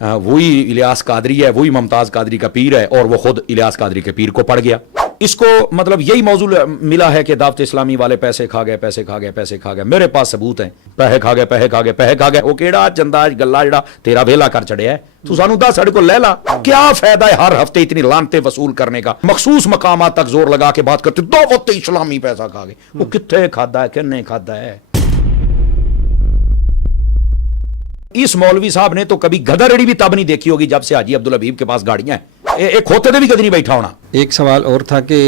वही इलियास कादरी है, वही मुमताज कादरी का पीर है और वो खुद इलियास कादरी के पीर को पड़ गया। इसको मतलब यही मौजूद मिला है कि दावत इस्लामी वाले पैसे खा गए, पैसे खा गए, पैसे खा गए। मेरे पास सबूत हैं, पैसे खा गए, पैसे खा गए, पैसे खा गए। वो केड़ा चंदा गल्ला जड़ा तेरा वेला कर चढ़िया है, तू सानू दस साढ़े को ले ला। क्या फायदा है हर हफ्ते इतनी लानते वसूल करने का? मखसूस मकामात तक जोर लगा के बात करते दावत इस्लामी पैसा खा गए। वो कितने खादा है, किन्ने खादा है? इस मौलवी साहब ने तो कभी गदरड़ी भी तब नहीं देखी होगी जब से हाजी अब्दुल हबीब के पास गाड़ियां हैं। एक होते थे भी कभी नहीं बैठा होना। एक सवाल और था कि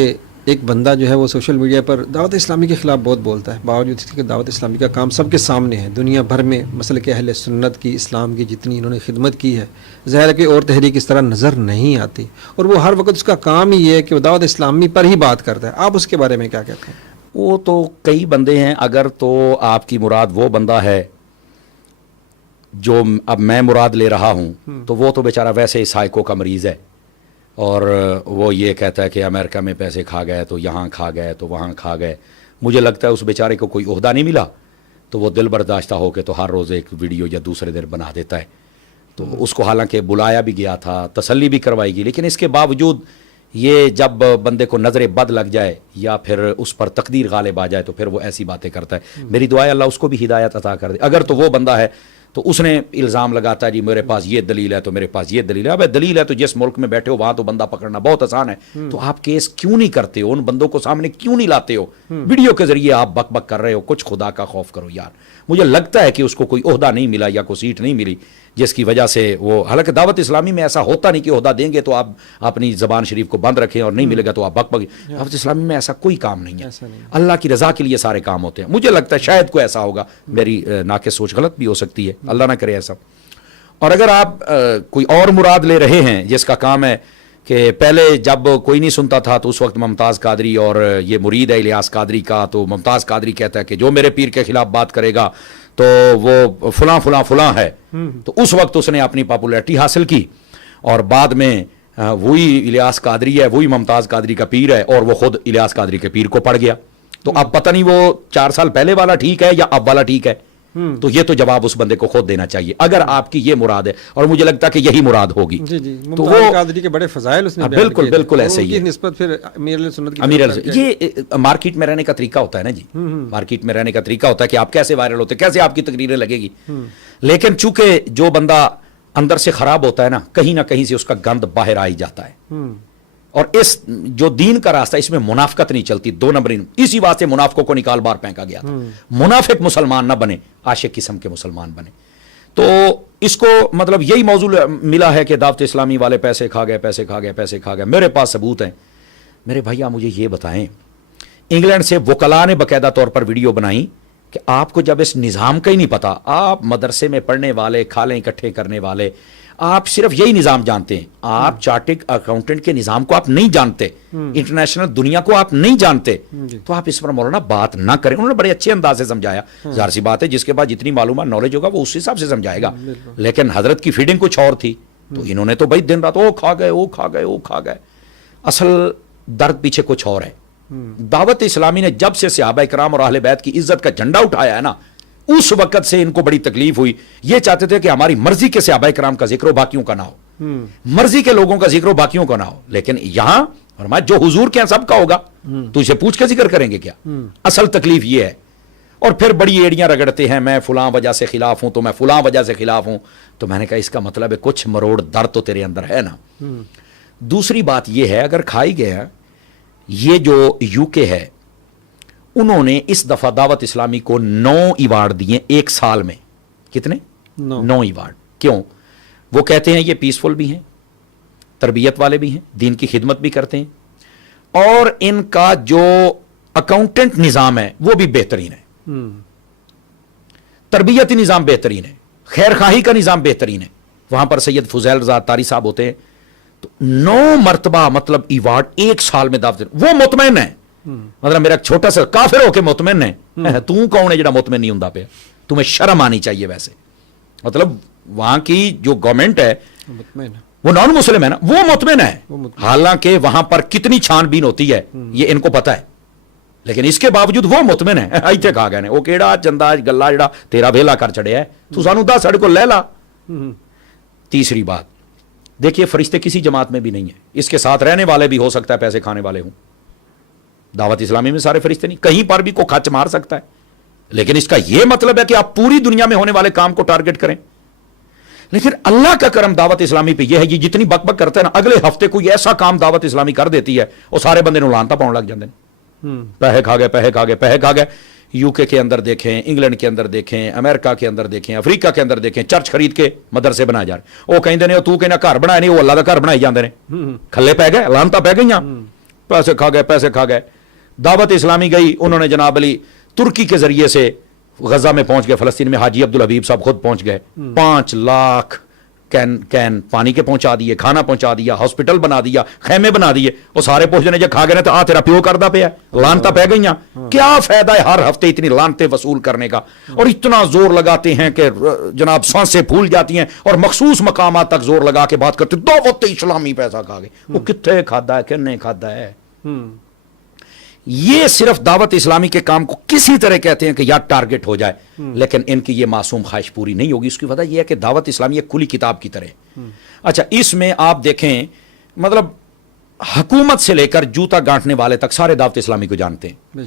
एक बंदा जो है वो सोशल मीडिया पर दावत इस्लामी के खिलाफ बहुत बोलता है, बावजूद इसके कि दावत इस्लामी का काम सबके सामने है, दुनिया भर में मसल के अहले सुन्नत की, इस्लाम की जितनी इन्होंने खिदमत की है, ज़ाहिर है कि और तहरीक इस तरह नज़र नहीं आती, और वो हर वक्त उसका काम ही है कि वो दावत इस्लामी पर ही बात करता है। आप उसके बारे में क्या कहते हैं? वो तो कई बंदे हैं। अगर तो आपकी मुराद वो बंदा है जो अब मैं मुराद ले रहा हूँ, तो वो तो बेचारा वैसे ही साइको का मरीज़ है और वो ये कहता है कि अमेरिका में पैसे खा गए तो यहाँ खा गए तो वहाँ खा गए। मुझे लगता है उस बेचारे को कोई ओहदा नहीं मिला तो वो दिल बर्दाश्ता हो के तो हर रोज़ एक वीडियो या दूसरे दिन बना देता है। तो उसको हालांकि बुलाया भी गया था, तसल्ली भी करवाई गई, लेकिन इसके बावजूद ये जब बंदे को नज़र बद लग जाए या फिर उस पर तकदीर गालिब आ जाए तो फिर वो ऐसी बातें करता है। मेरी दुआ है अल्लाह उसको भी हिदायत अता कर दे। अगर तो वो बंदा है तो उसने इल्ज़ाम लगाता है जी मेरे पास ये दलील है तो मेरे पास ये दलील है। अब दलील है तो जिस मुल्क में बैठे हो वहां तो बंदा पकड़ना बहुत आसान है, तो आप केस क्यों नहीं करते हो? उन बंदों को सामने क्यों नहीं लाते हो? वीडियो के जरिए आप बक बक कर रहे हो। कुछ खुदा का खौफ करो यार। मुझे लगता है कि उसको कोई ओहदा नहीं मिला या कोई सीट नहीं मिली जिसकी वजह से वो, हालांकि दावत इस्लामी में ऐसा होता नहीं कि ओहदा देंगे तो आप अपनी ज़बान शरीफ को बंद रखें और नहीं मिलेगा तो आप बक बक। दावत इस्लामी में ऐसा कोई काम नहीं है, अल्लाह की रज़ा के लिए सारे काम होते हैं। मुझे लगता है शायद कोई ऐसा होगा, मेरी नाक़िस सोच गलत भी हो सकती है, अल्लाह ना करे ऐसा। और अगर आप कोई और मुराद ले रहे हैं जिसका काम है कि पहले जब कोई नहीं सुनता था तो उस वक्त मुमताज़ कादरी, और ये मुरीद है इलियास कादरी का, तो मुमताज़ कादरी कहता है कि जो मेरे पीर के खिलाफ बात करेगा तो वो फलां फलां फलां है। तो उस वक्त उसने अपनी पॉपुलैरिटी हासिल की और बाद में वही इलियास कादरी है, वही मुमताज़ कादरी का पीर है और वो खुद इलियास कादरी के पीर को पड़ गया। तो अब पता नहीं वो 4 साल पहले वाला ठीक है या अब वाला ठीक है। तो ये तो जवाब उस बंदे को खुद देना चाहिए अगर आपकी ये मुराद है, और मुझे लगता है कि यही मुराद होगी। जी जी, तो वो कादरी के बड़े फजाइल उसने बिल्कुल बिल्कुल ऐसे ही निस्बत फिर अमीर सुन्नत की अमीर, ये मार्केट में रहने का तरीका होता है ना जी। मार्केट में रहने का तरीका होता है कि आप कैसे वायरल होते, कैसे आपकी तकरीरें लगेगी। लेकिन चूंकि जो बंदा अंदर से खराब होता है ना कहीं से उसका गंद बाहर आ ही जाता है। और इस जो दीन का रास्ता, इसमें मुनाफिकत नहीं चलती, 2 नंबरी। इसी वास्ते मुनाफिकों को निकाल बार फेंका गया था। मुनाफिक मुसलमान ना बने, आशिक किस्म के मुसलमान बने। तो इसको मतलब यही मौजूद मिला है कि दावत इस्लामी वाले पैसे खा गए, पैसे खा गए, पैसे खा गए। मेरे पास सबूत हैं। मेरे भैया मुझे ये बताएं, इंग्लैंड से वकला ने बाकायदा तौर पर वीडियो बनाई कि आपको जब इस निज़ाम का ही नहीं पता, आप मदरसे में पढ़ने वाले, खाले इकट्ठे करने वाले, आप सिर्फ यही निज़ाम जानते हैं, आप चार्टर्ड अकाउंटेंट के निज़ाम को आप नहीं जानते, इंटरनेशनल दुनिया को आप नहीं जानते, तो आप इस पर मौलाना बात ना करें। उन्होंने बड़े अच्छे अंदाज से समझाया। जाहिर सी बात है जिसके पास जितनी मालूमात नॉलेज होगा वो उस हिसाब से समझाएगा। लेकिन हजरत की फीडिंग कुछ और थी, तो इन्होंने तो भाई दिन रात वो खा गए, वो खा गए, वो खा गए। असल दर्द पीछे कुछ और है। दावत इस्लामी ने जब से सहाबा इकराम और अहले बैत की इज्जत का झंडा उठाया है ना, उस वक्त से इनको बड़ी तकलीफ हुई। ये चाहते थे कि हमारी मर्जी के सहाबा इकराम का जिक्र बाकियों का ना हो, मर्जी के लोगों का जिक्र बाकियों का ना हो। लेकिन यहां फरमाया जो हुजूर के सबका होगा, तो इसे पूछ के जिक्र करेंगे क्या? असल तकलीफ ये है। और फिर बड़ी एड़ियां रगड़ते हैं, मैं फुलां वजह से खिलाफ हूं, तो मैं फुलां वजह से खिलाफ हूं। तो मैंने कहा इसका मतलब है कुछ मरोड़ दर्द तो तेरे अंदर है ना। दूसरी बात यह है, अगर खाई गया, ये जो यूके है उन्होंने इस दफा दावत इस्लामी को 9 अवार्ड दिए एक साल में। कितने? 9 अवार्ड। क्यों? वो कहते हैं ये पीसफुल भी हैं, तरबियत वाले भी हैं, दीन की खिदमत भी करते हैं, और इनका जो अकाउंटेंट निज़ाम है वो भी बेहतरीन है, तरबियती निज़ाम बेहतरीन है, खैर खाही का निज़ाम बेहतरीन है। वहां पर सैयद फुजैल रज़ा तारी साहब होते हैं। तो 9 मरतबा मतलब अवार्ड एक साल में दावत, वो मुतमैन है। मतलब मेरा छोटा सा काफिर होके मुतमैन है, तू कौन है जो मुतमैन नहीं होता पे? तुम्हें शर्म आनी चाहिए। वैसे मतलब वहां की जो गवर्नमेंट है वो नॉन मुस्लिम है ना, वो मुतमैन है। हालांकि वहां पर कितनी छानबीन होती है ये इनको पता है, लेकिन इसके बावजूद वो मुतमैन है। इतने खा गए ने वो केड़ा चंदा गल्ला जड़ा तेरा वेला कर चढ़िया है, तू सानू 10 साढ़े को ले ला। तीसरी बात, देखिए फरिश्ते किसी जमात में भी नहीं है, इसके साथ रहने वाले भी हो सकता है पैसे खाने वाले हों। दावत इस्लामी में सारे फरिश्ते नहीं, कहीं पर भी को खच मार सकता है, लेकिन इसका यह मतलब है कि आप पूरी दुनिया में होने वाले काम को टारगेट करें। लेकिन अल्लाह का करम दावत इस्लामी पे यह है, ये जितनी बकबक करते हैं ना, अगले हफ्ते कोई ऐसा काम दावत इस्लामी कर देती है और सारे बंदे लानता पाउन लग जाते हैं। पैसे खा गए, पैसे खा गए, पैसे खा गए। यूके के अंदर देखें, इंग्लैंड के अंदर देखें, अमेरिका के अंदर देखें, अफ्रीका के अंदर देखें, चर्च खरीद के मदरसे बनाए जा रहे। वो कहते हैं तू कहना घर बनाए नहीं, वो अल्लाह का घर बनाए जाते हैं। खले पै गए, लानता पै गई, पैसे खा गए, पैसे खा गए। दावत इस्लामी गई, उन्होंने जनाब अली तुर्की के जरिए से गजा में पहुंच गए, फलस्तीन में हाजी अब्दुल हबीब साहब खुद पहुंच गए, 5 लाख कैन पानी के पहुंचा दिए, खाना पहुंचा दिया, हॉस्पिटल बना दिया, खेमे बना दिए। वो सारे पहुंचने जो खा गए तो आ तेरा प्यो करदा पे, लानता पै गई। क्या फायदा है हर हफ्ते इतनी लानते वसूल करने का, और इतना जोर लगाते हैं कि जनाब सांसें फूल जाती हैं, और मखसूस मकाम तक जोर लगा के बात करते, दावत इस्लामी पैसा खा गए। वो कितने खादा है, किन्ने खादा है। ये सिर्फ दावत इस्लामी के काम को किसी तरह कहते हैं कि यार टारगेट हो जाए, लेकिन इनकी ये मासूम ख्वाहिश पूरी नहीं होगी। उसकी वजह यह है कि दावत इस्लामी एक खुली किताब की तरह। अच्छा, इसमें आप देखें, मतलब हुकूमत से लेकर जूता गांठने वाले तक सारे दावत इस्लामी को जानते हैं,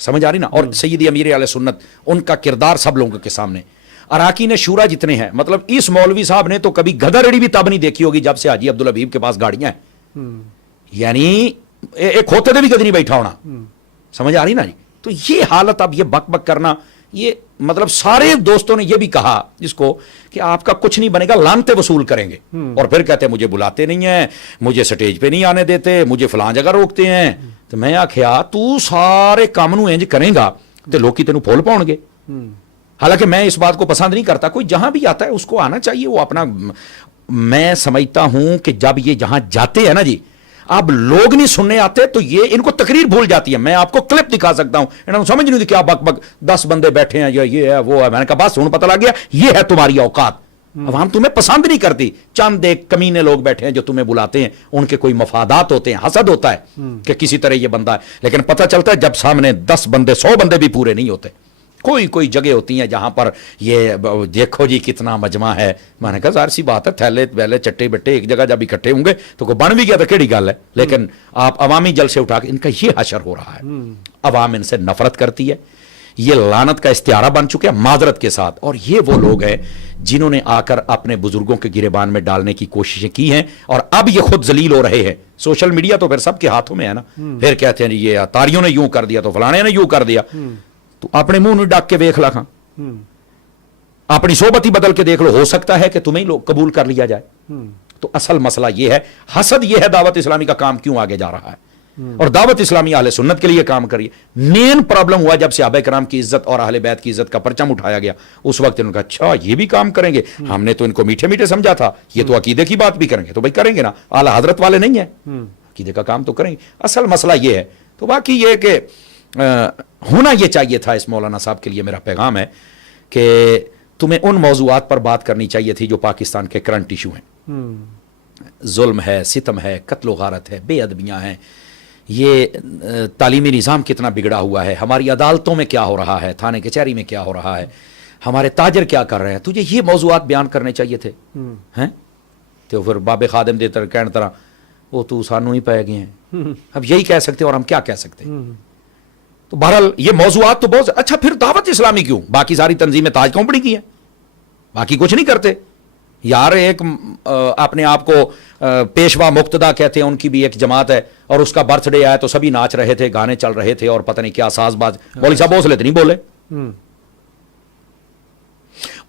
समझ आ रही ना। और सैयद अमीर आले सुन्नत, उनका किरदार सब लोगों के सामने। अराकीन शूरा जितने हैं, मतलब इस मौलवी साहब ने तो कभी गदरड़ी भी तब नहीं देखी होगी जब से हाजी अब्दुल हबीब के पास गाड़ियां हैं। यानी एक होते थे भी कभी नहीं बैठा होना, समझ आ रही ना जी। तो ये हालत, अब ये बक बक करना, ये मतलब सारे दोस्तों ने ये भी कहा इसको कि आपका कुछ नहीं बनेगा, लानते वसूल करेंगे। और फिर कहते हैं मुझे बुलाते नहीं है, मुझे स्टेज पे नहीं आने देते, मुझे फलां जगह रोकते हैं। तो मैं आख्या तू सारे काम नू इंज करेगा तो लोग तेनू फुल पाउणगे। हालांकि मैं इस बात को पसंद नहीं करता, कोई जहां भी आता है उसको आना चाहिए, वो अपना। मैं समझता हूं कि जब ये जहां जाते हैं ना जी, अब लोग नहीं सुनने आते तो ये इनको तकरीर भूल जाती है। मैं आपको क्लिप दिखा सकता हूं, इन्होंने समझ नहीं क्या बक बक 10 बंदे बैठे हैं, ये है वो है। मैंने कहा बस सुन, पता लग गया, ये है तुम्हारी औकात। अवाम तुम्हें पसंद नहीं करती, चंद एक कमीने लोग बैठे हैं जो तुम्हें बुलाते हैं, उनके कोई मफादात होते हैं, हसद होता है कि किसी तरह ये बंदा है। लेकिन पता चलता है जब सामने 10 बंदे 100 बंदे भी पूरे नहीं होते। कोई जगह होती हैं जहां पर ये देखो जी कितना मजमा है। मैंने कहा जाहिर सी बात है, थैले वैले चट्टे बट्टे एक जगह जब इकट्ठे होंगे तो कोई बन भी गया तो केड़ी गल है। लेकिन आप अवामी जल से उठा के, इनका ये हशर हो रहा है, अवाम इनसे नफरत करती है, ये लानत का इस्तियारा बन चुके हैं माजरत के साथ। और ये वो लोग हैं जिन्होंने आकर अपने बुजुर्गों के गिरेबान में डालने की कोशिशें की हैं, और अब ये खुद जलील हो रहे हैं। सोशल मीडिया तो फिर सबके हाथों में है ना, फिर कहते हैं जी ये तारियों ने यूं कर दिया तो फलाने ने यूं कर दिया। तो अपने मुंह नहीं डाक के देख ला, अपनी सोबत ही बदल के देख लो, हो सकता है कि तुम्हें लोग कबूल कर लिया जाए। तो असल मसला यह है, हसद यह है दावत इस्लामी का काम क्यों आगे जा रहा है, और दावत इस्लामी अहले सुन्नत के लिए काम करिए। मेन प्रॉब्लम हुआ जब सहाबा किराम की इज्जत और अहले बैत की इज्जत का परचम उठाया गया, उस वक्त इन्होंने कहा अच्छा ये भी काम करेंगे, हमने तो इनको मीठे मीठे समझा था, ये तो अकीदे की बात भी करेंगे। तो भाई करेंगे ना, आला हजरत वाले नहीं है, अकीदे का काम तो करेंगे। असल मसला यह है। तो बाकी ये कि होना यह चाहिए था, इस मौलाना साहब के लिए मेरा पैगाम है कि तुम्हें उन मौजूआत पर बात करनी चाहिए थी जो पाकिस्तान के करंट इशू हैं। जुल्म है, सितम है, कत्ल गारत है, बेअदबियाँ हैं, ये तालीमी निज़ाम कितना बिगड़ा हुआ है, हमारी अदालतों में क्या हो रहा है, थाने कचहरी में क्या हो रहा है, हमारे ताजर क्या कर रहे हैं। तुझे ये मौजूआत बयान करने चाहिए थे, हैं? तो फिर बाबे खादिम दे तरह कहने तरह वो तू सानू ही पै गए हैं, अब यही कह सकते और हम क्या कह सकते। तो बहरहाल ये मौजूआत तो बहुत अच्छा। फिर दावत इस्लामी क्यों? बाकी सारी तंजीमें ताज कंपनी की है, बाकी कुछ नहीं करते यार। एक अपने आप को पेशवा मुक्तदा कहते हैं, उनकी भी एक जमात है, और उसका बर्थडे आया तो सभी नाच रहे थे, गाने चल रहे थे, और पता नहीं क्या साजबाज। मौलवी साहब हौसले तो नहीं बोले,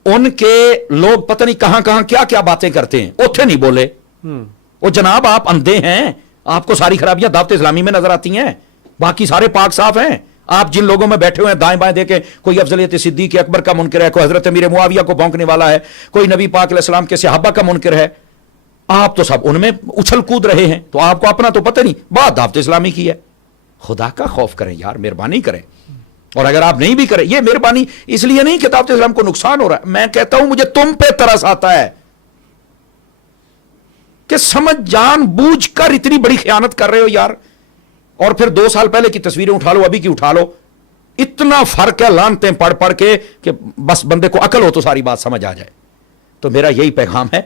उनके लोग पता नहीं कहां कहां क्या क्या बातें करते हैं, उठे नहीं बोले। वो जनाब आप अंधे हैं, आपको सारी खराबियां दावत इस्लामी में नजर आती हैं, बाकी सारे पाक साफ हैं। आप जिन लोगों में बैठे हुए हैं दाएं बाएं देखें, कोई अफजलियत सिद्दीक अकबर का मुनकर है, कोई हजरत अमीर मुआविया को भौंकने वाला है, कोई नबी पाक अलैहिस्सलाम के सहाबा का मुनकर है। आप तो सब उनमें उछल कूद रहे हैं, तो आपको अपना तो पता नहीं, बात दावत इस्लामी की है। खुदा का खौफ करें यार, मेहरबानी करें। और अगर आप नहीं भी करें, ये मेहरबानी इसलिए नहीं कि दावत इस्लाम को नुकसान हो रहा है, मैं कहता हूं मुझे तुम पे तरस आता है कि समझ जान बूझ कर इतनी बड़ी खयानत कर रहे हो यार। और फिर 2 साल पहले की तस्वीरें उठा लो, अभी की उठा लो, इतना फर्क है लानते पढ़ पढ़ के कि बस बंदे को अकल हो तो सारी बात समझ आ जाए। تو میرا یہی پیغام ہے،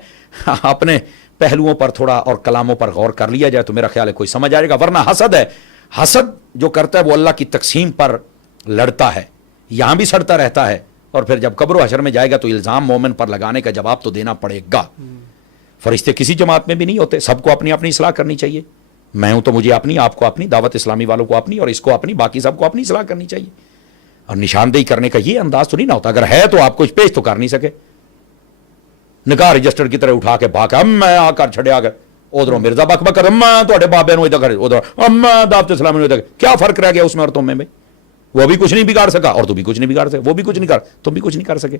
اپنے پہلوؤں پر تھوڑا اور کلاموں پر غور کر لیا جائے تو میرا خیال ہے کوئی سمجھ آئے گا. ورنہ حسد ہے، حسد جو کرتا ہے وہ اللہ کی تقسیم پر لڑتا ہے، یہاں بھی سڑتا رہتا ہے، اور پھر جب قبر و حشر میں جائے گا تو الزام مومن پر لگانے کا جواب تو دینا پڑے گا. فرشتے کسی جماعت میں بھی نہیں ہوتے، سب کو اپنی اپنی اصلاح کرنی چاہیے. میں ہوں تو مجھے اپنی، آپ کو اپنی، دعوت اسلامی والوں کو اپنی، اور اس کو اپنی، باقی سب کو اپنی اصلاح کرنی چاہیے. اور نشاندہی کرنے کا یہ انداز تو نہیں نہ ہوتا، اگر ہے تو آپ کچھ پیش تو کر نہیں سکے، نکاح رجسٹر کی طرح اٹھا کے بھاگ میں آ کر چھڑیا کر ادھروں مرزا بک بکر اما تھوڑے بابے نو ادھر ادھر اما دعوت اسلامی نو ادھر. کیا فرق رہ گیا اس میں اور تم میں بھائی؟ وہ بھی کچھ نہیں بگاڑ سکا اور تو بھی کچھ نہیں بگاڑ سکے، وہ بھی کچھ نہیں کر، تم بھی کچھ نہیں کر سکے.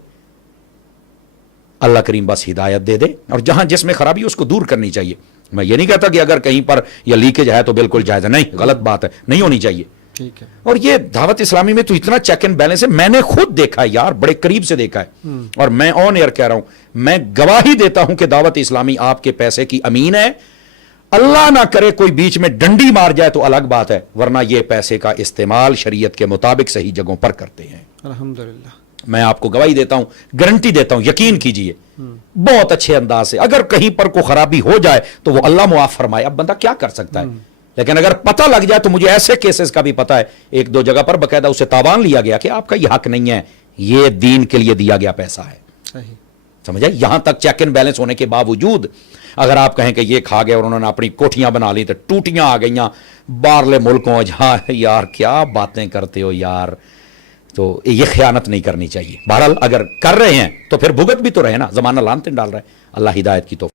اللہ کریم بس ہدایت دے دے، اور جہاں جس میں خرابی ہے اس کو دور کرنی چاہیے. میں یہ نہیں کہتا کہ اگر کہیں پر یہ لیکیج ہے تو بالکل جائز ہے، نہیں، غلط بات ہے، نہیں ہونی چاہیے. ٹھیک ہے. اور یہ دعوت اسلامی میں تو اتنا چیک اینڈ بیلنس ہے، میں نے خود دیکھا ہے یار، بڑے قریب سے دیکھا ہے، اور میں آن ایئر کہہ رہا ہوں، میں گواہی دیتا ہوں کہ دعوت اسلامی آپ کے پیسے کی امین ہے. اللہ نہ کرے کوئی بیچ میں ڈنڈی مار جائے تو الگ بات ہے، ورنہ یہ پیسے کا استعمال شریعت کے مطابق صحیح جگہوں پر کرتے ہیں. الحمدللہ. میں آپ کو گواہی دیتا ہوں، گارنٹی دیتا ہوں، یقین کیجئے بہت اچھے انداز سے. اگر کہیں پر کوئی خرابی ہو جائے تو وہ اللہ معاف فرمائے، اب بندہ کیا کر سکتا ہے. لیکن اگر پتہ لگ جائے تو مجھے ایسے کیسز کا بھی پتہ ہے، ایک دو جگہ پر باقاعدہ اسے تاوان لیا گیا کہ آپ کا یہ حق نہیں ہے، یہ دین کے لیے دیا گیا پیسہ ہے. صحیح. سمجھا؟ یہاں تک چیک اینڈ بیلنس ہونے کے باوجود اگر آپ کہیں کہ یہ کھا گئے اور انہوں نے اپنی کوٹھیاں بنا لی تو ٹوٹیاں آ گئیاں باہرلے ملکوں، جہاں یار کیا باتیں کرتے ہو یار. تو یہ خیانت نہیں کرنی چاہیے. بہرحال اگر کر رہے ہیں تو پھر بھگت بھی تو رہے نا، زمانہ لانتیں ڈال رہا ہے. اللہ ہدایت کی توفیق